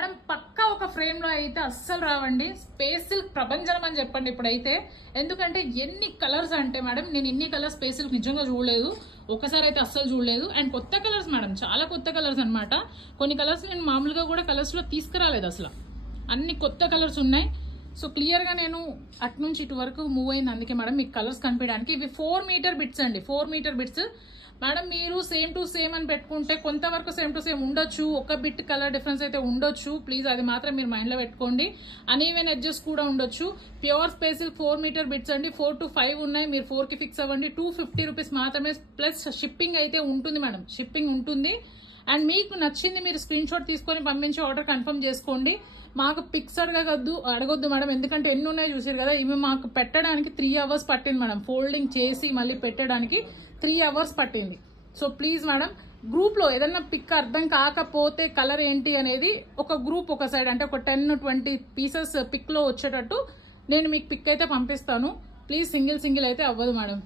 Madam పక్కా ఒక frame లో అయితే అస్సలు రావండి. స్పేస్ సిల్క్ ప్రపంచం అని చెప్పండి ఇప్పుడైతే. ఎందుకంటే ఎన్ని కలర్స్ అంటే మేడం నేను ఇన్ని కలర్స్ స్పేస్ సిల్క్ నిజంగా చూడలేదు, ఒకసారి అయితే అస్సలు చూడలేదు. అండ్ కొత్త కలర్స్ మేడం, చాలా కొత్త కలర్స్ అనమాట. కొన్ని కలర్స్ నేను మామూలుగా కూడా కలర్స్ లో తీసుకురాలేదు, అసలు అన్ని కొత్త కలర్స్ ఉన్నాయి. సో క్లియర్ గా నేను అటు నుంచి ఇటు వరకు మూవ్ అయింది, అందుకే మేడం మీకు కలర్స్ కనిపించడానికి. ఇవి 4 మీటర్ బిట్స్ అండి, 4 మీటర్ బిట్స్. మేడం మీరు సేమ్ టు సేమ్ అని పెట్టుకుంటే కొంతవరకు సేమ్ టు సేమ్ ఉండొచ్చు, ఒక బిట్ కలర్ డిఫరెన్స్ అయితే ఉండొచ్చు. ప్లీజ్ అది మాత్రం మీరు మైండ్ లో పెట్టుకోండి. అన్ఈవెన్ ఎడ్జెస్ కూడా ఉండొచ్చు. ప్యూర్ స్పేస్ 4 మీటర్ బిట్స్ అండి. 4 to 5 ఉన్నాయి, మీరు 4 కి ఫిక్స్ అవ్వండి. 250 రూపీస్ మాత్రమే, ప్లస్ షిప్పింగ్ అయితే ఉంటుంది మేడం, షిప్పింగ్ ఉంటుంది. అండ్ మీకు నచ్చింది మీరు స్క్రీన్ షాట్ తీసుకొని పంపించి ఆర్డర్ కన్ఫర్మ్ చేసుకోండి. మాకు పిక్స్ అడగొద్దు మేడం, ఎందుకంటే ఎన్ని ఉన్నాయో చూసారు కదా. ఇవి మాకు పెట్టడానికి 3 hours పట్టింది మేడం, ఫోల్డింగ్ చేసి మళ్ళీ పెట్టడానికి 3 hours పట్టింది. సో ప్లీజ్ మేడం, గ్రూప్ లో ఏదన్నా పిక్ అర్థం కాకపోతే కలర్ ఏంటి అనేది ఒక గ్రూప్ ఒక సైడ్ అంటే ఒక 10-20 పీసెస్ పిక్ లో వచ్చేటట్టు నేను మీకు పిక్ అయితే పంపిస్తాను. ప్లీజ్ సింగిల్ అయితే అవ్వదు మేడం.